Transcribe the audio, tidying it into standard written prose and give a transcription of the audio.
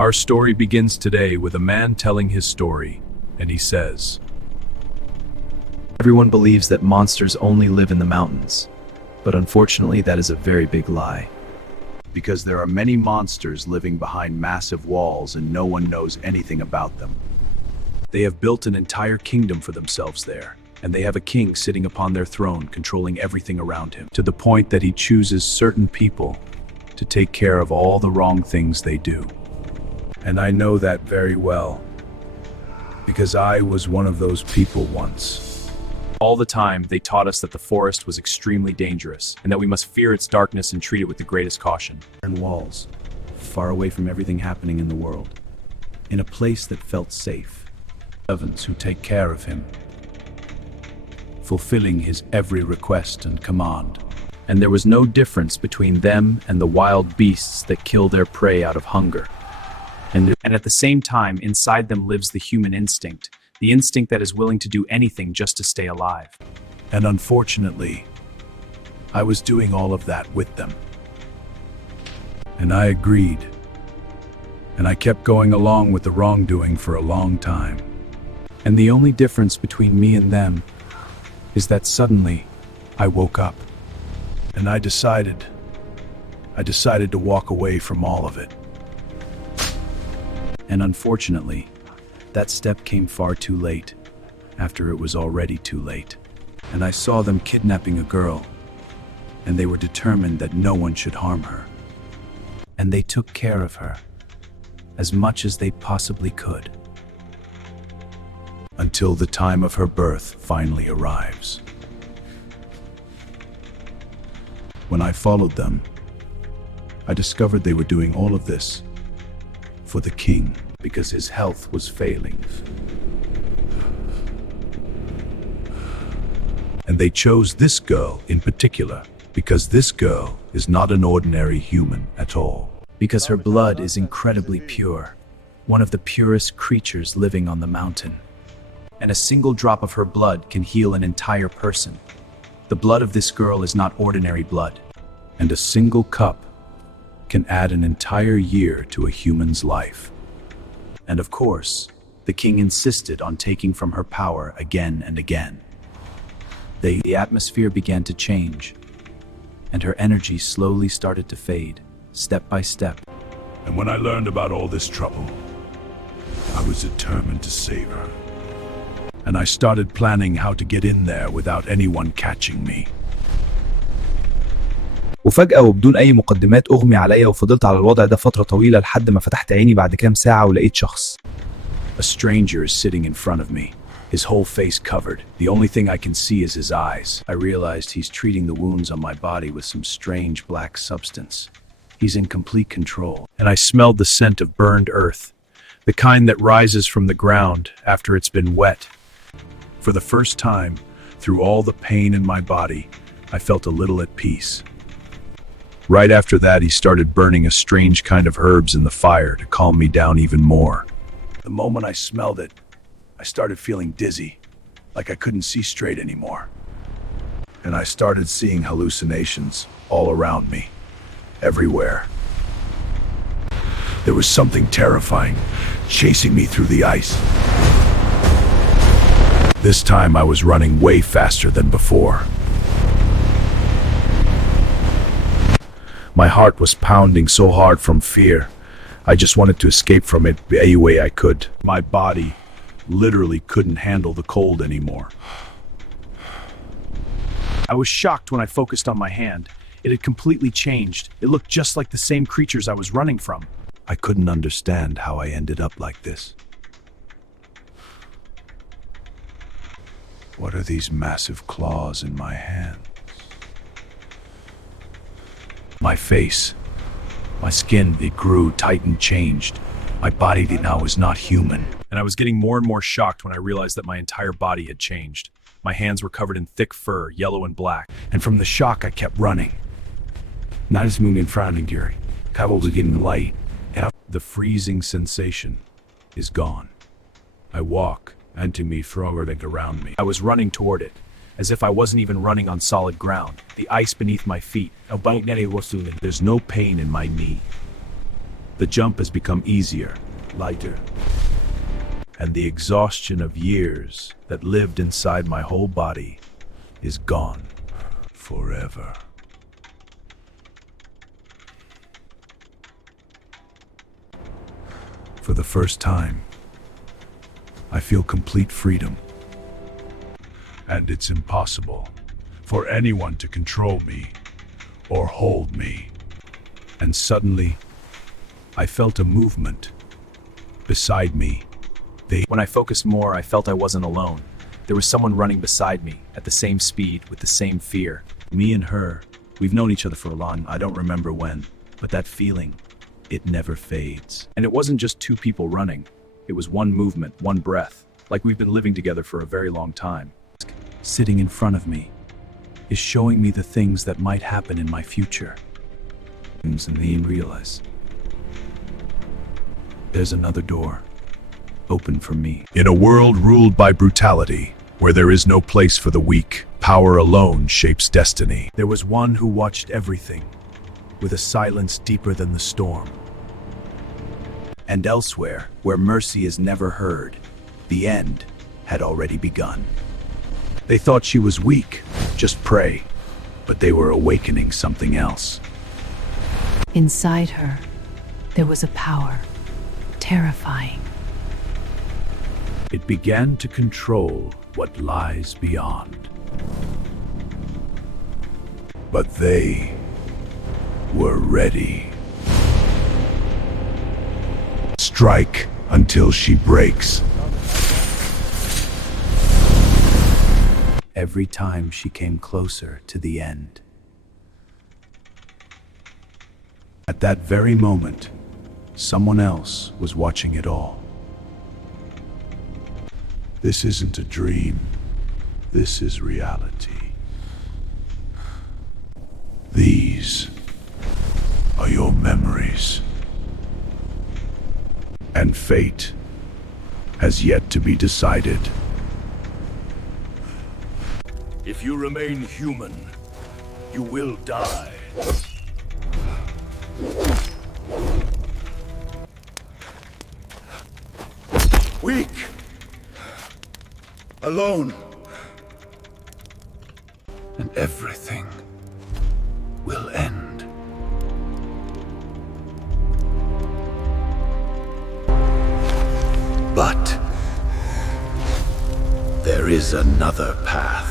Our story begins today with a man telling his story, and he says, Everyone believes that monsters only live in the mountains, but unfortunately that is a very big lie. Because there are many monsters living behind massive walls and no one knows anything about them. They have built an entire kingdom for themselves there, and they have a king sitting upon their throne controlling everything around him, to the point that he chooses certain people to take care of all the wrong things they do. And I know that very well, because I was one of those people once. All the time, they taught us that the forest was extremely dangerous, and that we must fear its darkness and treat it with the greatest caution. And walls, far away from everything happening in the world, in a place that felt safe. Servants who take care of him, fulfilling his every request and command. And there was no difference between them and the wild beasts that kill their prey out of hunger. And at the same time, inside them lives the human instinct, the instinct that is willing to do anything just to stay alive. And unfortunately, I was doing all of that with them. And I agreed. And I kept going along with the wrongdoing for a long time. And the only difference between me and them is that suddenly I woke up. And I decided to walk away from all of it. And unfortunately, that step came far too late, after it was already too late. And I saw them kidnapping a girl, and they were determined that no one should harm her. And they took care of her, as much as they possibly could. Until the time of her birth finally arrives. When I followed them, I discovered they were doing all of this for the king, because his health was failing. And they chose this girl in particular, because this girl is not an ordinary human at all. Because her blood is incredibly pure, one of the purest creatures living on the mountain. And a single drop of her blood can heal an entire person. The blood of this girl is not ordinary blood. And a single cup can add an entire year to a human's life. And of course, the king insisted on taking from her power again and again. The atmosphere began to change, and her energy slowly started to fade, step by step. And when I learned about all this trouble, I was determined to save her. And I started planning how to get in there without anyone catching me. وفجأة وبدون أي مقدمات أغمي عليا وفضلت على الوضع ده فترة طويلة لحد ما فتحت عيني بعد كام ساعة ولقيت شخص. A stranger is sitting in front of me, his whole face covered. The only thing I can see is his eyes. I realized he's treating the wounds on my body with some strange black substance. He's in complete control. And I smelled the scent of burned earth, the kind that rises from the ground after it's been wet. For the first time, through all the pain in my body, I felt a little at peace. Right after that, he started burning a strange kind of herbs in the fire to calm me down even more. The moment I smelled it, I started feeling dizzy, like I couldn't see straight anymore. And I started seeing hallucinations all around me, everywhere. There was something terrifying, chasing me through the ice. This time I was running way faster than before. My heart was pounding so hard from fear. I just wanted to escape from it any way I could. My body literally couldn't handle the cold anymore. I was shocked when I focused on my hand. It had completely changed. It looked just like the same creatures I was running from. I couldn't understand how I ended up like this. What are these massive claws in my hands? My face, my skin, it grew tight and changed. My body now was not human. And I was getting more and more shocked when I realized that my entire body had changed. My hands were covered in thick fur, yellow and black. And from the shock, I kept running. Not as moving frowning during. Cables were getting light. The freezing sensation is gone. I walk, and to me, throw it around me. I was running toward it, as if I wasn't even running on solid ground. The ice beneath my feet. There's no pain in my knee. The jump has become easier, lighter, and the exhaustion of years that lived inside my whole body is gone forever. For the first time, I feel complete freedom. And it's impossible for anyone to control me or hold me. And suddenly, I felt a movement beside me. When I focused more, I felt I wasn't alone. There was someone running beside me, at the same speed, with the same fear. Me and her, we've known each other for a long, I don't remember when, but that feeling, it never fades. And it wasn't just two people running. It was one movement, one breath, like we've been living together for a very long time. Sitting in front of me is showing me the things that might happen in my future. And then realize there's another door open for me. In a world ruled by brutality, where there is no place for the weak, power alone shapes destiny. There was one who watched everything, with a silence deeper than the storm. And elsewhere, where mercy is never heard, the end had already begun. They thought she was weak, just prey, but they were awakening something else. Inside her, there was a power, terrifying. It began to control what lies beyond. But they were ready. Strike until she breaks. Every time she came closer to the end. At that very moment, someone else was watching it all. This isn't a dream. This is reality. These are your memories. And fate has yet to be decided. If you remain human, you will die. Weak. Alone. And everything will end. But there is another path.